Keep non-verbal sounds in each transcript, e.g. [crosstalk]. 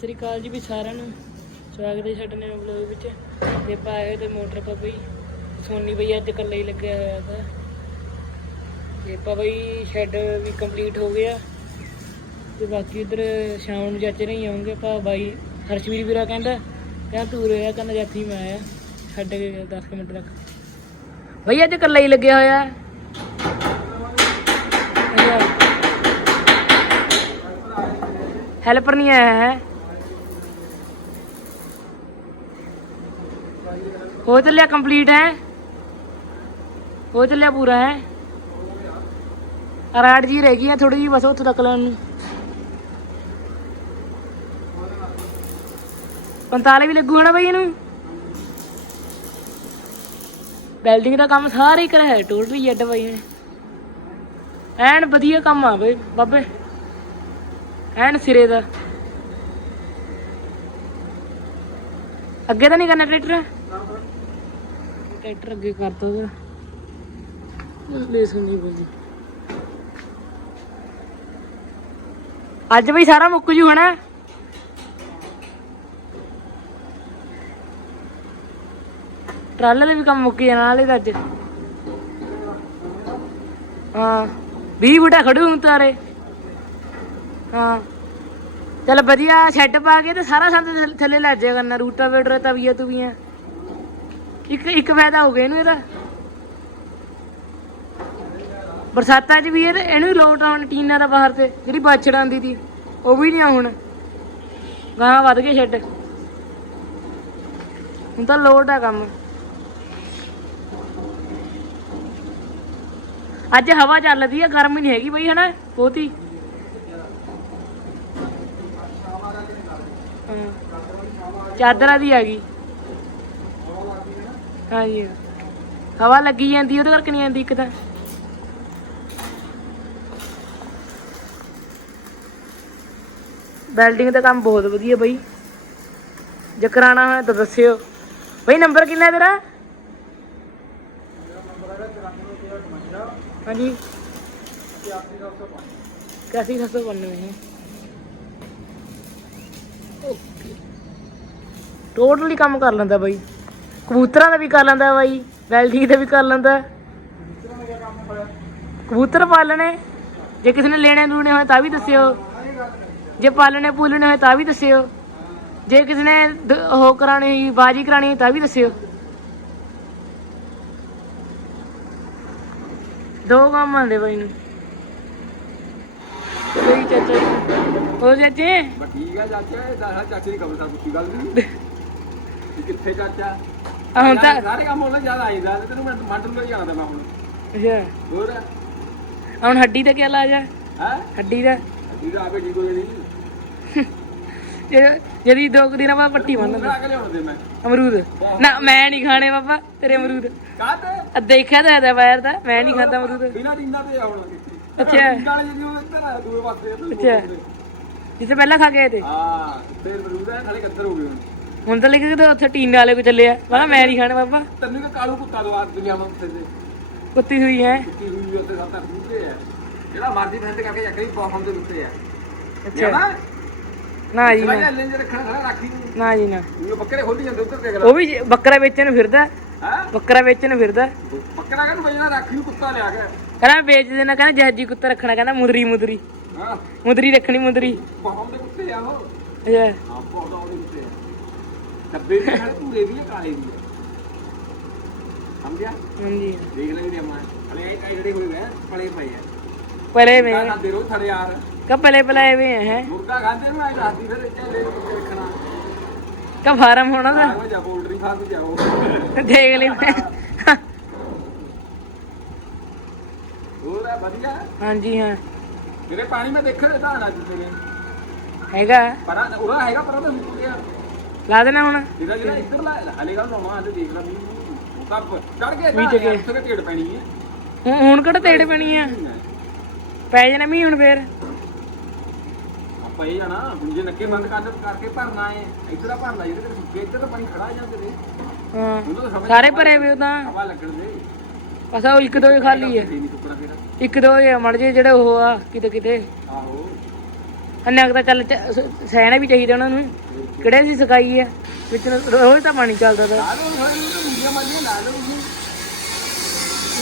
ਸ੍ਰੀ ਅਕਾਲ ਜੀ ਵੀ ਸਾਰਿਆਂ ਨੂੰ। ਸਵਾਗਤ ਹੈ ਸਾਡੇ ਨਵੇਂ ਵਲੌਗ ਵਿੱਚ। ਤੇ ਪਾਏ ਤੇ ਮੋਟਰ ਪਾ ਬਈ ਸੋਨੀ ਬਈ ਅੱਜ ਕੱਲੇ ਹੀ ਲੱਗਿਆ ਹੋਇਆ ਤਾਂ ਤੇ ਪਾ ਬਈ ਸ਼ੈੱਡ ਵੀ ਕੰਪਲੀਟ ਹੋ ਗਿਆ। ਤੇ ਬਾਕੀ ਇਧਰ ਸ਼ਾਮ ਨੂੰ ਚਾਚੇ ਨਹੀਂ ਆਉਂਗੇ ਪਾ ਬਾਈ ਹਰਸ਼ਵੀਰ ਵੀਰਾ ਕਹਿੰਦਾ ਕਹਿੰਦਾ ਤੂੰ ਰਿਹਾ ਕਹਿੰਦਾ ਜਾਤੀ ਮੈਂ ਆਇਆ। ਛੱਡ ਕੇ 10 ਮਿੰਟ ਤੱਕ। ਬਈ ਅੱਜ ਕੱਲਾ ਹੀ ਲੱਗਿਆ ਹੋਇਆ। ਹੈਲਪਰ ਨਹੀਂ ਆਇਆ ਹੈ। ਹੋ ਚੱਲਿਆ ਕੰਪਲੀਟ ਹੈ। ਹੋ ਚੱਲਿਆ ਪੂਰਾ ਹੈ। ਰਾੜ ਜੀ ਰਹਿ ਗਈ ਹੈ ਥੋੜੀ ਜੀ ਬਸ ਉੱਥੋਂ ਤੱਕ ਲੈਣ ਨੂੰ। 45 ਵੀ ਲੱਗੂ ਹਣਾ ਬਈ ਇਹਨੂੰ। ਬਿਲਡਿੰਗ ਦਾ ਕੰਮ ਸਾਰਾ ਹੀ ਕਰਿਆ ਟੋਟਲੀ ਅੱਡ ਬਈ ਨੇ। ਐਨ ਵਧੀਆ ਕੰਮ ਆ ਬਈ, ਬਾਬੇ। ਐਨ ਸਿਰੇ ਦਾ। ਅੱਗੇ ਤਾਂ ਨਹੀਂ ਕਰਨਾ ਟਰੈਕਟਰ ਟਰੈਕਟਰ ਅੱਗੇ ਕਰ ਦੋ ਲੈ ਸੁਣੀ ਬੋਲੀ ਅੱਜ ਬਈ ਸਾਰਾ ਮੁੱਕ ਜੂ ਹਨਾ? ਟਰਾਲੇ ਦੇ ਵੀ ਕੰਮ ਮੁੱਕ ਜਾਣਾ, ਨਾਲੇ ਤਾਂ ਅੱਜ। ਹਾਂ 20 ਬੁੱਢਾ ਖੜੂ ਹੁਣ ਤਾਰੇ। ਹਾਂ। ਚਲ ਵਧੀਆ ਸ਼ੈੱਡ ਪਾ ਕੇ ਤੇ ਸਾਰਾ ਸੰਦ ਥੱਲੇ- ਥੱਲੇ ਲੈ ਜਾਇਆ ਕਰਨਾ ਰੂਟਾ ਵੇਟਰ ਤਵੀਆਂ ਤੁਵੀਆਂ ਇੱਕ ਇੱਕ ਫਾਇਦਾ ਹੋ ਗਿਆ ਇਹਨੂੰ ਇਹਦਾ। ਬਰਸਾਤਾਂ 'ਚ ਵੀ ਇਹ ਇਹਨੂੰ ਲੋਟ ਆਉਣ ਦਾ ਬਾਹਰ ਤੇ, ਜਿਹੜੀ ਬਾਛੜ ਆਂਦੀ ਸੀ ਉਹ ਵੀ ਨਹੀਂ ਆ ਹੁਣ। ਗਾਂ ਵੱਧ ਗਏ ਸ਼ੈੱਡ ਹੁਣ ਤਾਂ ਲੋਟ ਆ ਕੰਮ। ਅੱਜ ਹਵਾ ਚੱਲਦੀ ਆ, ਗਰਮੀ ਨਹੀਂ ਹੈਗੀ ਬਈ, ਹਨਾ, ਬਹੁਤੀ। ਚਾਦਰਾਂ ਦੀ ਆ ਗਈ। ਹਾਂਜੀ ਹਵਾ ਲੱਗੀ ਜਾਂਦੀ, ਉਹਦੇ ਕਰਕੇ ਨਹੀਂ ਆਂਦੀ ਇੱਕ ਤਾਂ। ਵੈਲਡਿੰਗ ਦਾ ਕੰਮ ਬਹੁਤ ਵਧੀਆ ਬਈ। ਜੇ ਕਰਾਣਾ ਹੋਇਆ ਤਾਂ ਦੱਸਿਓ। ਬਈ ਨੰਬਰ ਕਿੰਨਾ ਤੇਰਾ? ਹਾਂਜੀ। 81792 ਹੈ ਓਕੇ। ਟੋਟਲੀ ਕੰਮ ਕਰ ਲੈਂਦਾ ਬਾਈ। ਕਬੂਤਰਾਂ ਦਾ ਵੀ ਕਰ ਲੈਂਦਾ ਬਾਈ ਵੈਲਡਿੰਗ ਦਾ ਵੀ ਕਰ ਲੈਂਦਾ। ਕਬੂਤਰ ਪਾਲਣੇ, ਜੇ ਕਿਸੇ ਨੇ ਲੈਣੇ ਲੂਣੇ ਹੋਏ ਤਾਂ ਵੀ ਦੱਸਿਓ। ਜੇ ਪਾਲਣੇ ਪੂਲਣੇ ਹੋਏ ਤਾਂ ਵੀ ਦੱਸਿਓ। ਜੇ ਕਿਸੇ ਨੇ ਉਹ ਕਰਾਣੀ ਬਾਜੀ ਕਰਾਣੀ ਤਾਂ ਵੀ ਦੱਸਿਓ। ਦੋ ਕੰਮ ਆਂਦੇ ਬਾਈ ਨੂੰ। ਕੋਈ ਚਾਚਾ ਜੀ। ਹੋਰ ਚਾਚੇ? ਠੀਕ ਆ ਚਾਚਾ, ਇਹ ਦੱਸ ਚਾਚੇ ਦੀ ਖਬਰ ਤਾਂ ਪੁੱਛੀ ਗੱਲ ਨਹੀਂ। ਕਿੱਥੇ ਚਾਚਾ? ਹੁਣ ਤਾਂ ਸਾਰੇ ਕੰਮ ਉਹਨਾਂ ਜ਼ਿਆਦਾ ਆਈਦਾ ਤੈਨੂੰ ਮੈਂ ਮੰਡਲ ਤੋਂ ਜਾਣਦਾ ਮੈਂ ਹੁਣ। ਅੱਛਾ। ਹੋਰ? ਹੁਣ ਹੱਡੀ ਦਾ ਕੀ ਇਲਾਜ ਆ ਹੈ? ਹੱਡੀ ਦਾ? ਜੀ ਦਾ ਆਪੇ ਠੀਕ ਹੋ ਜਣੀ ਜੇ- ਜਿਹੜੀ ਦੋ ਕੁ ਦਿਨਾਂ ਬਾਅਦ ਪੱਟੀ ਬੰਨ ਲੈਂਦਾ ਆ ਕੇ ਲਿਆਉਣ ਦੇ ਮੈਂ। ਅਮਰੂਦ। ਨਾ ਮੈਂ ਨਹੀਂ ਖਾਣੇ ਬਾਬਾ ਤੇਰੇ ਅਮਰੂਦ। ਕਾਹਤੇ? ਆ ਦੇਖਿਆ ਤਾਂ ਹੈ ਬਾਹਰ ਦਾ ਮੈਂ ਨਹੀਂ ਖਾਂਦਾ ਅਮਰੂਦ। ਬਿਨਾ ਟੀਨਾ ਤੇ ਆਉਣਾ ਅੱਛਾ। ਆ। ਜਿੱਥੇ ਪਹਿਲਾਂ ਖਾ ਗਏ ਤੇ। ਹਾਂ ਤੇ ਮਰੂਦ ਹੈ ਨਾਲੇ ਕੱਦਰ ਹੋ ਗਏ ਹੁਣ। ਹੁਣ ਤਾਂ ਕੇ ਉੱਥੇ ਟੀਨ ਵਾਲੇ ਕੋ ਚੱਲਿਆ ਮੈਂ ਕਿਹਾ ਮੈਂ ਨਹੀਂ ਖਾਣਾ ਬਾਬਾ। ਤੈਨੂੰ ਕਿ ਕਾਲੂ ਕੁੱਤਾ ਦਵਾ ਦੁਨੀਆ ਮਾ ਤੇ। ਕੁੱਤੀ ਹੋਈ ਹੈ। ਕੁੱਤੀ ਹੋਈ ਉੱਤੇ ਸੱਤ ਅੱਠ ਬੂਟੇ ਆ। ਜਿਹੜਾ ਮਰਜ਼ੀ ਫੈਂਟ ਕਰਕੇ ਚੱਕਰੀ ਬਹੁਤ ਦੇ ਉੱਤੇ ਆ। ਅੱਛਾ। ਨਾ। ਨਾ ਜੀ ਮੈਂ ਨਾ। ਲੈ ਜੇ ਰੱਖਣਾ ਖੜਾ ਰਾਖੀ ਨੂੰ ਨਾ ਜੀ ਨਾ। ਉਹ ਬੱਕਰੇ ਖੋਲੀ ਜਾਂਦੇ ਉੱਧਰ ਦੇਖ ਲੈ। ਉਹ ਵੀ ਜੇ- ਬੱਕਰਾ ਵੇਚਣ ਫਿਰਦਾ। ਹੈ? ਬੱਕਰਾ ਵੇਚਣ ਫਿਰਦਾ। ਬੱਕਰਾ ਕਹਿੰਦਾ ਬਜਣਾ ਰਾਖੀ ਨੂੰ ਕੁੱਤਾ ਲਿਆ ਗਿਆ ਕਹਿੰਦਾ ਵੇਚ ਦੇਣਾ ਕਹਿੰਦਾ ਜਹਾਜੀ ਕੁੱਤਾ ਰੱਖਣਾ ਕਹਿੰਦਾ ਮੁੰਦਰੀ ਮੁੰਦਰੀ। ਹਾਂ? ਮੁੰਦਰੀ ਰੱਖਣੀ ਮੁੰਦਰੀ। ਬਹੁਤ ਦੇ ਕੁੱਤੇ ਆ ਉਹ। ਹਾਂ ਬਹੁਤ ਆ ਡੱਬੇ ਵੀ ਖੜੇ ਪੂਰੇ ਵੀ ਆ ਕਾਲੇ ਵੀ ਆ। ਸਮਝਿਆ? ਹਾਂਜੀ। ਦੇਖ ਲੈ ਵੀਰੇ ਮਾਂ ਹਲੇ ਆਈ ਕਾਈ ਜਿਹੜੇ ਹੋਏ ਵੇ ਪਲੇ ਪਏ ਆ। ਪਲੇ ਮੇ ਮੁਰਗਾ ਖਾਂਦੇ ਰੋ ਥੜੇ ਯਾਰ। ਕਾ ਪਲੇ ਪਲਾਏ ਵੇ ਹੈ? ਮੁਰਗਾ ਖਾਂਦੇ ਨੂੰ ਆਈ ਰਾਤੀ ਫਿਰ ਇੱਥੇ ਲੈ ਕੇ ਰੱਖਣਾ? ਕਾ ਫਾਰਮ ਹੋਣਾ ਦਾ ਆਹ ਜਾ ਪੋਲਟਰੀ ਫਾਰਮ ਜਾਓ। ਦੇਖ ਲੈ ਹੋਰ ਆ ਵਧੀਆ? ਹਾਂਜੀ ਹਾਂ। ਜਿਹੜੇ ਪਾਣੀ ਮੈਂ ਦੇਖਿਆ ਤਾਂ ਨਾ ਜਿੱਤੇ ਹੈਗਾ। ਪਰ ਉਹਦਾ ਹੈਗਾ ਪਰ ਉਹਦਾ ਸੁੱਕ ਗਿਆ ਲਾ ਦੇਣਾ ਹੁਣ। ਜਿਹੜਾ ਜਿਹੜਾ ਇੱਧਰ ਲਾ ਹਲੇ ਗੱਲ ਲਾਉਣਾ ਆਂਦੇ ਦੇਖ ਲਾ ਮੀਂਹ ਤਾਂ ਚੜ ਗਿਆ ਮੀਂਹ ਕਿ? ਢੇੜ ਪੈਣੀ ਹੈ। ਹੁਣ ਹੁਣ ਕਿਹੜਾ ਤੇੜ ਪੈਣੀ ਆ? ਪੈ ਜਾਣਾ ਮੀਂਹ ਹੁਣ ਫੇਰ। ਆਪਾਂ ਇਹ ਜਾਣਾ ਹੁਣ ਜੇ ਨੱਕੇ ਬੰਦ ਕਰ ਕਰਕੇ ਭਰਨਾ ਹੈ ਇੱਧਰ ਆ ਭਰਨਾ ਜਿਹੜੇ ਤੇ ਸੁੱਕੇ ਇੱਧਰ ਤਾਂ ਪਾਣੀ ਖੜਾ ਜਾਂ ਕਿਤੇ? ਹਾਂ ਉਹਨਾਂ ਦਾ ਸਮਝ ਸਾਰੇ ਭਰੇ ਵੇ ਤਾਂ। ਹਵਾ ਲੱਗਣ ਦੇ। ਬਸ ਉਹ ਇੱਕ ਦੋ ਹੀ ਖਾਲੀ ਹੈ ਇੱਕ ਦੋ ਹੀ ਮੜ ਜੇ ਜਿਹੜੇ ਉਹ ਆ ਕਿਤੇ ਕਿਤੇ। ਕੁ ਤਾਂ ਚੱਲ ਚ- ਸ- ਸਹਿਣਾ ਵੀ ਚਾਹੀਦਾ ਉਹਨਾਂ ਨੂੰ। ਕਿਹੜੇ ਸੀ ਸਕਾਈ ਆ? ਵਿੱਚ ਰੋਜ਼ ਤਾਂ ਪਾਣੀ ਚੱਲਦਾ ਤਾ।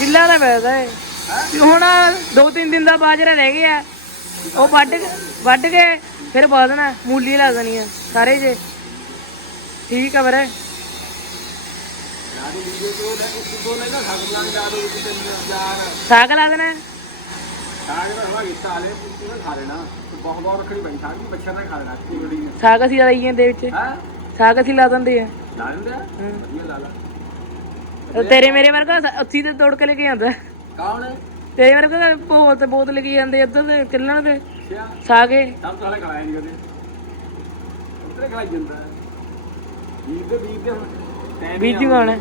ਗਿੱਲਾ ਦਾ ਪੈਦਾ ਹੈ? ਹੁਣ ਦੋ ਤਿੰਨ ਦਿਨ ਦਾ ਬਾਜਰਾ ਰਹਿ ਗਿਆ ਉਹ ਵੱਢ ਵੱਢ ਕੇ ਫਿਰ ਪਾ ਦੇਣਾ ਮੂਲੀ ਲਾ ਦੇਣੀ ਆ ਸਾਰੇ ਜੇ। ਠੀਕ ਆ ਯਾਰ ਸਾਗ ਲਾ ਦੇਣਾ। ਸਾਗ ਦਾ ਹਵਾ ਕੀਤਾ ਆਲੇ ਪੁੱਤੀ ਨਾ ਖਾ ਲੈਣਾ। ਤੇ ਬਹੁਤ ਬਹੁਤ ਰੱਖਣੀ ਪੈਣੀ ਸਾਗ ਵੀ ਬੱਚਿਆਂ ਦਾ ਖਾ ਲੈਣਾ ਕੁੜੀ ਨੇ ਸਾਗ ਅਸੀਂ ਲਾਈ ਜਾਂਦੇ ਵਿੱਚ। ਹੈ? ਸਾਗ ਅਸੀਂ ਲਾ ਦਿੰਦੇ ਆ। ਲਾ ਲੈਂਦੇ ਆ? ਵਧੀਆ ਲਾ ਲਾ। ਉਹ ਤੇਰੇ ਮੇਰੇ ਵਰਗਾ ਸ- ਉੱਥੀ ਤੇ ਤੋੜ ਕੇ ਲੈ ਕੇ ਆਂਦਾ ਕੌਣ? ਹੈ ਤੇਰੇ ਵਰਗਾ ਬੋਲ ਤੇ ਬੋਤ ਲੈ ਕੇ ਜਾਂਦੇ ਇੱਧਰ ਤੇ ਚੱਲਣ ਤੇ ਅੱਛਾ। ਸਾਗੇ। ਸਭ ਤੋਂ ਹਲੇ ਖਲਾਇਆ ਨਹੀਂ ਕਦੇ। ਉਤਰੇ ਖਲਾਈ ਜਾਂਦਾ। ਵੀਰ ਦੇ ਵੀਰ ਦੇ ਹੁਣ। time ਬੀਜ ਹੀ ਗਾਣਾ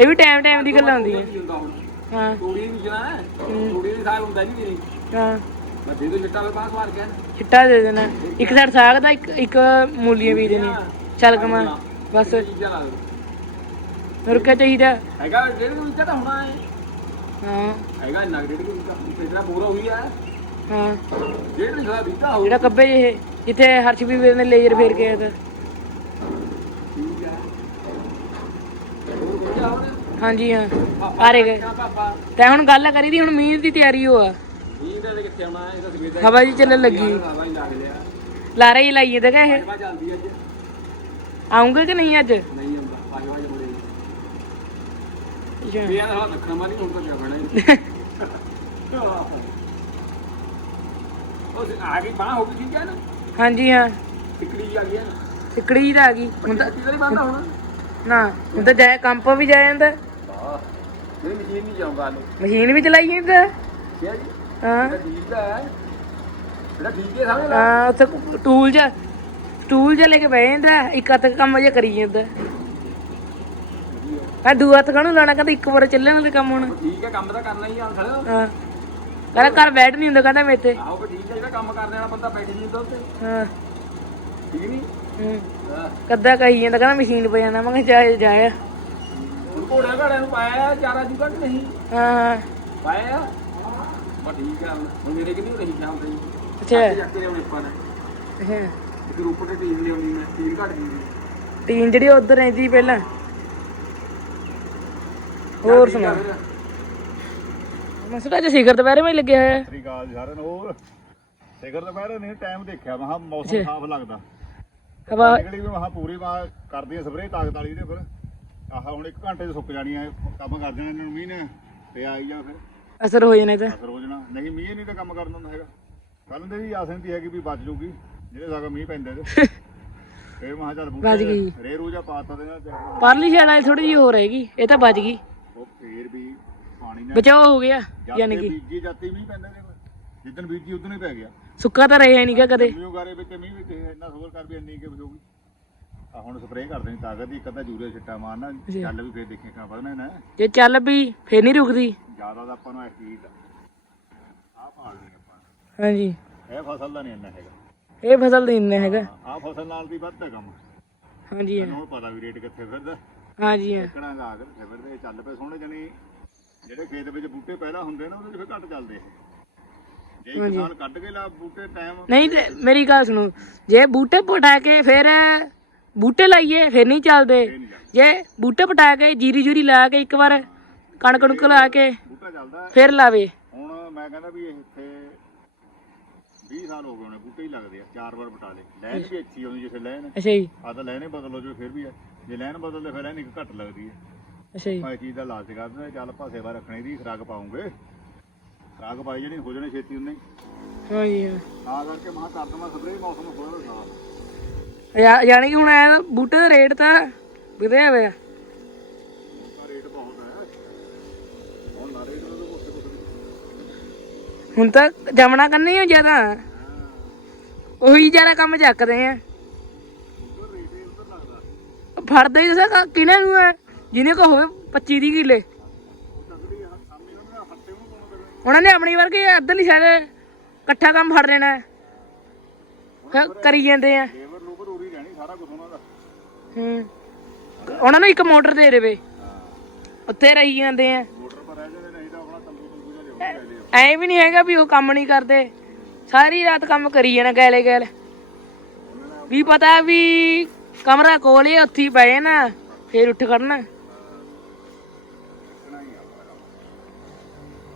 ਇਹ ਵੀ ਟਾਈਮ ਟਾਈਮ ਦੀ ਗੱਲ ਆਉਂਦੀ ਹੈ ਹੁਣ। ਹਾਂ। ਤੂੜੀ ਨਹੀਂ ਜਣਾ ਤੂੜੀ ਦੇ ਸਾਗ ਹੁੰਦਾ ਨਹੀਂ ਮੇਰੀ ਹਾਂ। ਮੈਂ ਦੇ ਦੋ ਚਿੱਟਾ ਵੇ ਬਾਸ ਮਾਰ ਗਿਆ ਚਿੱਟਾ ਦੇ ਦੇਣਾ। ਇੱਕ ਸਾਈਡ ਸਾਗ ਦਾ ਇੱਕ ਇੱਕ ਮੂਲੀਆਂ ਬੀਜ ਦੇਣੀ ਚੱਲ ਕਮਾ। ਬਸ। ਕੀ ਚਾਹੀਦਾ। ਹੈਗਾ ਡੇਢ ਕੁ ਇੰਚਾ ਤਾਂ ਹੋਣਾ ਹੈ। ਹਾਂ। ਹੈਗਾ ਇੰਨਾ ਡੇਢ ਕੁ ਇੰਚਾ ਤੇਰਾ ਪੂਰਾ ਹੋਈ ਆ। ਹਾਂ। ਡੇਢ ਦਾ ਬੀਤਾ ਹੋ ਜਿਹੜਾ ਕੱਬੇ ਜਿਹੇ ਜਿੱਥੇ ਹਰਸ਼ ਵੀ ਵੀਰ ਨੇ ਲੇਜ਼ਰ ਫੇਰ ਕੇ ਆਇਆ ਤਾ ਠੀਕ ਹੈ ਹੋਰ ਵਧੀਆ ਹੁਣ ਹਾਂਜੀ ਹਾਂ। ਆਰੇ ਗਏ। ਤੈਂ ਹੁਣ ਗੱਲ ਕਰੀ ਦੀ ਹੁਣ ਮੀਂਹ ਦੀ ਤਿਆਰੀ ਹੋ ਆ। ਵੀਰ ਦਾ ਕਿੱਥੇ ਆਉਣਾ? ਇਹਦਾ ਸਵੇਰ ਦਾ ਹਵਾ ਜੀ ਚੱਲਣ ਲੱਗੀ। ਹਵਾ ਹੀ ਲੱਗ ਲਿਆ ਲਾਰਾ ਹੀ ਲਾਈਏ ਤੇ ਕਹੇ। ਪੰਜਵਾ ਚੱਲਦੀ ਅੱਜ। ਆਉਂਗੇ ਕਿ ਨਹੀਂ ਅੱਜ? ਨਹੀਂ ਆਉਂਦਾ। ਪੰਜਵਾ ਜਮੜੇ ਅੱਛਾ। ਇਹ ਆ ਰੱਖਣਾ ਮਾਰੀ ਹੁਣ ਤਾਂ ਜਾ ਬਣਾ ਉਹ ਆ ਗਈ ਬਾਹ ਹੋ ਗਈ ਠੀਕ ਹੈ ਨਾ? ਹਾਂਜੀ ਹਾਂ। ਟਿਕੜੀ ਜੀ ਆ ਗਈ ਹੈ ਨਾ ਸਿੱਕੜੀ ਆ ਗਈ। ਹੁਣ ਤਾਂ ਨਾ ਹੁਣ ਤਾਂ ਜਾਏ ਕੰਪ ਵੀ ਜਾ ਜਾਂਦਾ। ਮਸ਼ੀਨ ਨਹੀਂ ਜਾਊਗਾ ਲੋ ਮਸ਼ੀਨ ਵੀ ਚਲਾਈ ਜਾਂਦਾ ਹੈ ਜੀ? ਹਾਂ। ਇਹਦਾ ਠੀਕ ਦਾ ਹੈ। ਇਹਦਾ ਠੀਕ ਹੈ ਸਮਝ ਲੈ ਹਾਂ ਉੱਥੇ ਟੂਲ ਜਾ ਟੂਲ ਜਾ ਲੈ ਕੇ ਬਹਿ ਜਾਂਦਾ ਇੱਕ ਹੱਥ ਕੰਮ ਜਿਹਾ ਕਰੀ ਜਾਂਦਾ ਆ ਦੂ ਹੱਥ ਕਾਹਨੂੰ ਲਾਣਾ ਕਹਿੰਦਾ ਇੱਕ ਵਾਰ ਚੱਲਣ ਵਾਲੇ ਕੰਮ ਹੁਣ। ਠੀਕ ਹੈ ਕੰਮ ਤਾਂ ਕਰਨਾ ਹੀ ਆ ਹੁਣ ਹਾਂ। ਕਹਿੰਦਾ ਘਰ ਬੈਠ ਨਹੀਂ ਹੁੰਦਾ ਕਹਿੰਦਾ ਤੇ ਆਹੋ ਠੀਕ ਹੈ ਜਿਹੜਾ ਕੰਮ ਕਰਨ ਵਾਲਾ ਬੰਦਾ ਬੈਠ ਨਹੀਂ ਹੁੰਦਾ ਉੱਤੇ ਹਾਂ। ਠੀਕ ਨਹੀਂ? ਹੂੰ। ਕੱਦਾ ਕਹੀ ਜਾਂਦਾ ਕਹਿੰਦਾ ਮਸ਼ੀਨ ਪੈ ਜਾਣਾ ਮੈਂ ਕਿਹਾ ਜਾ ਜਾਇਆ। ਹੁਣ ਘੋੜਿਆਂ ਨੂੰ ਪਾਇਆ ਚਾਰਾ ਜੂਗਾ ਕਿ ਨਹੀਂ। ਹਾਂ। ਹਾਂ? ਪਾਇਆ ਬਾ ਠੀਕ ਹੈ ਹੁਣ ਮੇਰੇ ਕਿੰਨੀ ਰਹੀ ਸ਼ਾਮ ਤਾਈ ਅੱਛਾ। ਚੱਕ ਕੇ ਲਿਆਉਣੇ ਆਪਾਂ ਨੇ। ਹਾਂ। ਇੱਕ ਰੂਪ ਤੇ ਟੀਮ ਲਿਆਉਣੀ ਮੈਂ ਟੀਮ ਘਟ ਗਈ ਟੀਮ ਜਿਹੜੀ ਉਧਰ ਰਹਿੰਦੀ ਪਹਿਲਾਂ। ਹੋਰ ਸੁਣਾ। ਮਸੜਾ ਜੇ ਸਿਖਰ ਦੁਪਹਿਰੇ ਮੈਂ ਲੱਗਿਆ ਹੋਇਆ ਸ੍ਰੀ ਅਕਾਲ ਜੀ ਸਾਰਿਆਂ ਨੂੰ ਹੋਰ? ਸਿਖਰ ਦੁਪਹਿਰੇ ਨਹੀਂ ਟਾਈਮ ਦੇਖਿਆ ਮਹਾ ਮੌਸਮ ਸਾਫ਼ ਲੱਗਦਾ। ਹਵਾ ਨਿਕਲੀ ਵੀ ਮਹਾ ਪੂਰੀ ਮਹਾ ਕਰਦੀ ਆ ਸਪਰੇਅ ਤਾਕਤ ਵਾਲੀ ਦੇ ਫਿਰ ਆਹ ਹੁਣ 1 ਘੰਟੇ ਚ ਸੁੱਕ ਜਾਣੀ ਆ ਕੰਮ ਕਰ ਜਾਣਾ ਇਹਨਾਂ ਨੂੰ ਮੀਂਹ ਨੇ ਤੇ ਆਈ ਜਾ ਫਿਰ। ਅਸਰ ਹੋ ਜਾਣਾ ਤਾਂ। ਅਸਰ ਹੋ ਜਾਣਾ। ਨਹੀਂ ਮੀਂਹ ਨਹੀਂ ਤਾਂ ਕੰਮ ਕਰਨ ਦਿੰਦਾ ਹੈਗਾ। ਕੱਲ ਦੇ ਵੀ ਆਸ ਹੁੰਦੀ ਹੈਗੀ ਵੀ ਬਚ ਜੂਗੀ ਜਿਹੜੇ ਸਾਗਾ ਮੀਂਹ ਪੈਂਦੇ ਤੇ ਫਿਰ ਮਹਾ ਚੱਲ ਬਚ ਗਈ। ਰੇ ਰੂਜਾ ਪਾਤਾ ਦੇ ਨਾਲ ਪਰਲੀ ਸਾਈਡ ਵਾਲੀ ਥੋੜੀ ਜਿਹੀ ਹੋ ਰਹੇਗੀ ਇਹ ਤਾਂ ਬਚ ਗਈ। ਉਹ ਫੇਰ ਵੀ ਪਾਣੀ ਨਾਲ ਬਚਾਓ ਹੋ ਗਿਆ ਯਾਨੀ ਕਿ ਬੀਜੀ ਜਾਤੀ ਮੀਂਹ ਪੈਂਦੇ ਨੇ। ਜਿੱਦਣ ਬੀਜੀ ਉਦੋਂ ਹੀ ਪੈ ਗਿਆ। ਸੁੱਕਾ ਤਾਂ ਰਿਹਾ ਨਹੀਂਗਾ ਕਦੇ। ਮੀਂਹ ਗਾਰੇ ਵਿੱਚ ਮੀਂਹ ਵਿੱਚ ਇੰਨਾ ਸੋਰ ਕਰ ਵੀ ਇੰਨੀ ਕਿ ਹੋਊਗੀ ਆ ਹੁਣ ਸਪਰੇਅ ਕਰ ਦੇਣੀ ਤਾਕਤ ਦੀ ਇੱਕ ਅੱਧਾ ਯੂਰੀਆ ਛਿੱਟਾ ਮਾਰਨਾ ਚੱਲ ਵੀ ਫੇਰ ਦੇਖੇ ਕਾ ਵਧਣਾ ਨਾ ਜੇ ਚੱਲ ਵੀ ਫੇਰ ਨਹੀਂ ਰੁਕਦੀ। ਜ਼ਿਆਦਾ ਤਾਂ ਆਪਾਂ ਨੂੰ ਐਸੀਡ ਆ ਪਾਲਣੀ ਆਪਾਂ। ਹਾਂਜੀ। ਇਹ ਫਸਲ ਦਾ ਨਹੀਂ ਇੰਨਾ ਹੈਗਾ। ਇਹ ਫਸਲ ਨਹੀਂ ਇੰਨਾ ਹੈਗਾ। ਆ ਫਸਲ ਨਾਲ ਦੀ ਵੱਧ ਹੈ ਕੰਮ। ਹਾਂਜੀ ਹਾਂ। ਤੈਨੂੰ ਪਤਾ ਵੀ ਰੇਟ ਕਿੱਥੇ ਫਿਰਦਾ। ਹਾਂਜੀ ਹਾਂ। ਕਿਹੜਾ ਗਾ ਕੇ ਫਿਰਦੇ ਚੱਲ ਪਏ ਸੋਹਣੇ ਜਣੀ। ਜਿਹੜੇ ਖੇਤ ਵਿੱਚ ਬੂਟੇ ਪਹਿਲਾਂ ਹੁੰਦੇ ਨੇ ਉਹਦੇ 'ਚ ਫਿਰ ਘੱਟ ਚੱਲਦੇ ਇਹ। ਜੇ ਇੱਕ ਸਾਲ ਕੱਢ ਕੇ ਲਾ ਬੂਟੇ ਟਾਈਮ ਨਹੀਂ ਤੇ ਮੇਰੀ ਗੱਲ ਸੁਣੋ ਜੇ ਬੂਟੇ ਪਟਾ ਕੇ ਫਿਰ ਬੂਟੇ ਲਾਈਏ ਫਿਰ ਨਹੀਂ ਚੱਲਦੇ। ਜੇ ਬੂਟੇ ਪਟਾ ਕੇ ਜੀਰੀ ਜੂਰੀ ਲਾ ਕੇ ਇੱਕ ਵਾਰ ਕਣਕ ਕਣਕ ਲਾ ਕੇ ਬੂਟਾ ਚੱਲਦਾ ਫਿਰ ਲਾਵੇ। ਹੁਣ ਮੈਂ ਕਹਿੰਦਾ ਵੀ ਇੱਥੇ 20 ਸਾਲ ਹੋ ਗਏ ਹੋਣੇ ਬੂਟੇ ਹੀ ਲੱਗਦੇ ਆ ਚਾਰ ਵਾਰ ਬਟਾ ਲਏ। ਲੈਣ ਵੀ ਅੱਛੀ ਆਉਂਦੀ ਜਿੱਥੇ ਲੈਣ ਅੱਛਾ ਜੀ। ਆ ਤਾਂ ਲੈਣੇ ਬਦਲੋ ਜੋ ਫਿਰ ਵੀ ਹੈ ਜੇ ਲੈਣ ਬਦਲਦੇ ਫਿਰ ਲੈਣ ਇੱਕ ਘੱਟ ਲੱਗਦੀ ਹੈ ਅੱਛਾ ਜੀ। ਮੈਂ ਇਹ ਚੀਜ਼ ਦਾ ਲਾਲਚ ਕਰਦੇ ਚੱਲ ਆਪਾਂ ਸੇਵਾ ਰੱਖਣੀ ਦੀ ਖਰਾਕ ਪਾਉਂਗੇ। ਖਰਾਕ ਪਾਈ ਜਿਹੜੀ ਹੋ ਜਾਣੀ ਛੇਤੀ ਉਹਨੇ ਹਾਂਜੀ ਹਾਂ। ਤਾਂ ਕਰਕੇ ਮਹਾ ਕਰ ਦਵਾਂ ਸਪਰੇ ਮੌਸਮ ਹੋਇਆ ਸਾਫ਼ ਯਾ- ਯਾਨੀ ਕਿ ਹੁਣ ਇਹ ਬੂਟੇ ਦਾ ਰੇਟ ਤਾਂ ਵਧਿਆ ਹੋਇਆ। ਰੇਟ ਬਹੁਤ ਹੈ ਹੁਣ ਨਾ ਰੇਟ ਦਾ ਤਾਂ ਕੁਛ ਕੁਛ ਹੁਣ ਤਾਂ ਜਮਣਾ ਕਰਨੀ ਹੋ ਜ਼ਿਆਦਾ। ਉਹੀ ਜ਼ਿਆਦਾ ਕੰਮ ਚੱਕਦੇ ਆ। ਫੜਦਾ ਹੀ ਦੱਸਾਂ ਕਿਹਨਾਂ ਨੂੰ ਹੈ ਜਿਹਨੇ ਕੋ ਹੋਵੇ 25 ਦੀ ਕਿੱਲੇ। ਉਹਨਾਂ ਨੇ ਆਪਣੀ ਵਰਗੇ ਅੱਧਲੀ ਸਾਈਡ ਇਕੱਠਾ ਕੰਮ ਫੜ ਲੈਣਾ। ਹੈ। ਫਿਰ ਕਰੀ ਜਾਂਦੇ ਆ। ਸਾਰਾ ਕੁਝ ਉਹਨਾਂ ਦਾ। ਹੂੰ। ਉਹਨਾਂ ਨੂੰ ਇੱਕ ਮੋਟਰ ਦੇ ਦੇਵੇ। ਉੱਥੇ ਰਹੀ ਜਾਂਦੇ ਆ। ਮੋਟਰ ਪਰ ਰਹਿ ਜਾਂਦੇ ਨਹੀਂ ਤਾਂ ਆਪਣਾ ਤੰਬੂ ਤੰਬੂ ਜਿਹਾ ਲਿਆਉਂਦੇ ਰਹਿੰਦੇ ਆ। ਐ ਵੀ ਨਹੀਂ ਹੈਗਾ ਵੀ ਉਹ ਕੰਮ ਨਹੀਂ ਕਰਦੇ। ਸਾਰੀ ਰਾਤ ਕੰਮ ਕਰੀ ਜਾਣਾ ਗੈਲੇ ਗੈਲ। ਵੀ ਪਤਾ ਵੀ ਕਮਰਾ ਕੋਲ ਹੀ ਉੱਥੇ ਹੀ ਪਏ ਨਾ ਫੇਰ ਉੱਠ ਖੜਨਾ।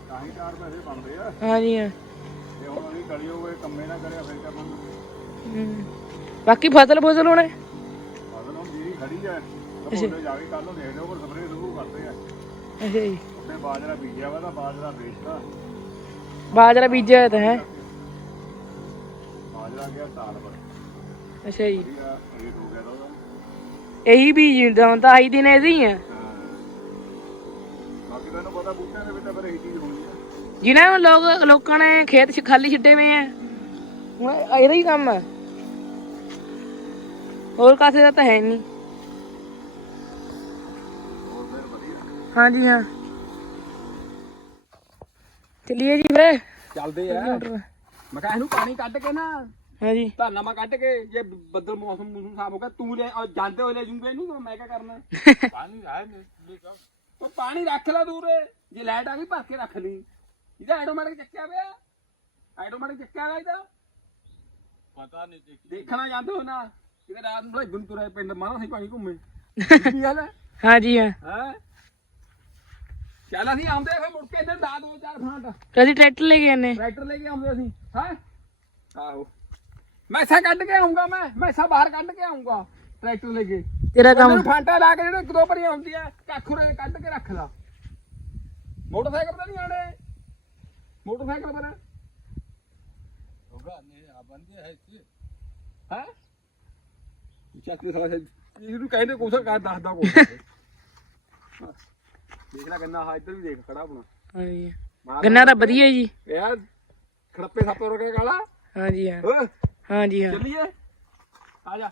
ਤਾਂ ਹੀ ਚਾਰ ਪੈਸੇ ਬਣਦੇ ਆ। ਹਾਂਜੀ ਹਾਂ। ਜੇ ਹੁਣ ਅਸੀਂ ਗਲੀ ਹੋਵੇ ਕੰਮੇ ਨਾ ਕਰਿਆ ਫਿਰ ਤਾਂ ਬਣੂ ਹਮ। ਬਾਕੀ ਫਸਲ ਫਸਲ ਹੋਣੇ ਫਸਲ ਹੁਣ ਜਿਹੜੀ ਖੜੀ ਆ ਉਹਦੇ ਜਾ ਕੇ ਕੱਲ ਨੂੰ ਦੇਖ ਲਿਓ ਪਰ ਸਪਰੇ ਸ਼ੁਰੂ ਕਰਦੇ ਆ। ਅੱਛਾ ਜੀ। ਉੱਤੇ ਬਾਜਰਾ ਬੀਜਿਆ ਵਾ ਤਾਂ ਬਾਜਰਾ ਵੇਚਦਾ ਬਾਜਰਾ ਬੀਜਿਆ ਹੋਇਆ ਤਾਂ ਹੈ। ਬਾਜਰਾ ਗਿਆ ਸਾਲ ਪਰ ਅੱਛਾ ਜੀ। ਵਧੀਆ ਰੇਟ ਹੋ ਗਿਆ ਤਾਂ ਉਹਦਾ। ਇਹੀ ਬੀਜ ਹੁੰਦਾ ਹੁਣ ਤਾਂ ਆਈ ਦਿਨ ਇਹਦੇ ਹੀ ਆ। ਬਾਕੀ ਤੈਨੂੰ ਪਤਾ ਬੂਟਿਆਂ ਦੇ ਵਿੱਚ ਤਾਂ ਫਿਰ ਇਹੀ ਚੀਜ਼ ਹੋਣੀ ਆ। ਜਿਨ੍ਹਾਂ ਨੂੰ ਲੋਕ ਲੋਕਾਂ ਨੇ ਖੇਤ ਚ ਖਾਲੀ ਛੱਡੇ ਹੋਏ ਆ ਹੁਣ ਇਹਦਾ ਹੀ ਕੰਮ ਆ। ਹੋਰ ਕਾਸੇ ਦਾ ਤਾਂ ਹੈ ਨਹੀਂ। ਹੋਰ ਫਿਰ ਵਧੀਆ ਹਾਂਜੀ ਹਾਂ। ਚਲਿਏ ਜੀ ਫਿਰ। ਚੱਲਦੇ ਆ। ਮੈਂ ਕਿਹਾ ਇਹਨੂੰ ਪਾਣੀ ਕੱਢ ਕੇ ਨਾ ਹਾਂਜੀ। ਧਾਨਾ ਮਾ ਕੱਢ ਕੇ ਜੇ ਬੱਦਲ ਮੌਸਮ ਮੂਸਮ ਸਾਫ਼ ਹੋ ਗਿਆ ਤੂੰ ਲੈ ਔਰ ਜਾਂਦੇ ਹੋਏ ਲੈ ਜੂਗੇ ਇਹਨੂੰ ਮੈਂ ਕਿਆ ਕਰਨਾ। [laughs] ਪਾਣੀ ਹੈ ਉਹ ਪਾਣੀ ਰੱਖ ਲੈ ਦੂਰੇ। ਜੇ ਲਾਈਟ ਆ ਗਈ ਭਰ ਕੇ ਰੱਖ ਲਈ। ਇਹਦਾ ਆਟੋਮੈਟਿਕ ਚੱਕਿਆ ਪਿਆ। ਆਟੋਮੈਟਿਕ ਚੱਕਿਆ ਹੋਇਆ ਇਹਦਾ। ਪਤਾ ਨਹੀਂ ਦੇਖਣਾ ਜਾਂਦੇ ਹੋ ਨਾ। ਕਿਤੇ ਰਾਤ ਨੂੰ ਭੇਜਣ ਤੁਰੇ ਪਿੰਡ ਮਾਰਾ ਸੀ ਪਾਣੀ ਘੁੰਮੇ। ਕੀ ਹਾਲ ਹੈ? ਹਾਂਜੀ ਹਾਂ। ਹੈ? ਚੱਲ ਅਸੀਂ ਆਉਂਦੇ ਆ ਫਿਰ ਮੁੜ ਕੇ ਇੱਧਰ ਦਾ ਦੋ ਚਾਰ ਫਾਂਟ ਕਦੀ ਟਰੈਕਟਰ ਲੈ ਕੇ ਆਨੇ ਟਰੈਕਟਰ ਲੈ ਕੇ ਆਉਂਦੇ ਅਸੀਂ ਹੈ? ਆਹੋ। ਮੈਸਾ ਕੱਢ ਕੇ ਆਉਂਗਾ ਮੈਂ ਮੈਸਾ ਬਾਹਰ ਕੱਢ ਕੇ ਆਉਂਗਾ ਟਰੈਕਟਰ ਲੈ ਕੇ। ਤੇਰਾ ਮੈਨੂੰ ਕੰਮ ਫਾਂਟਾ ਲਾ ਕੇ ਜਿਹੜੇ ਇੱਕ ਦੋ ਭਰੀਆਂ ਹੁੰਦੀਆਂ ਕੱਖੁਰੇ ਕੱਢ ਕੇ ਰੱਖ ਲਾ। ਮੋਟਰਸਾਈਕਲ ਤਾਂ ਨਹੀਂ ਆਣੇ ਮੋਟਰਸਾਈਕਲ ਪਰ। ਹੋਗਾ ਨਹੀਂ ਆ ਬੰਦੇ ਹੈ ਇੱਥੇ। ਹੈ? ਚੱਕ ਕੇ ਸਾਲਾ ਇਹਨੂੰ ਕਹਿੰਦੇ ਕੋਸਾ ਕਰ ਦੱਸਦਾ ਕੋ ਦੇਖ ਲੈ ਗੰਨਾ ਹਾਂ ਇੱਧਰ ਵੀ ਦੇਖ ਖੜਾ ਆਪਣਾ। ਹਾਂਜੀ। ਮਾਰ ਗੰਨਾ ਤਾਂ ਵਧੀਆ ਜੀ। ਯਾਰ ਖੜੱਪੇ ਸੱਪ ਰੋਕੇ ਕਾਲਾ। ਹਾਂਜੀ ਹਾਂ। ਹਾਂਜੀ ਹਾਂ। ਚੱਲੀਏ। ਆ ਜਾ।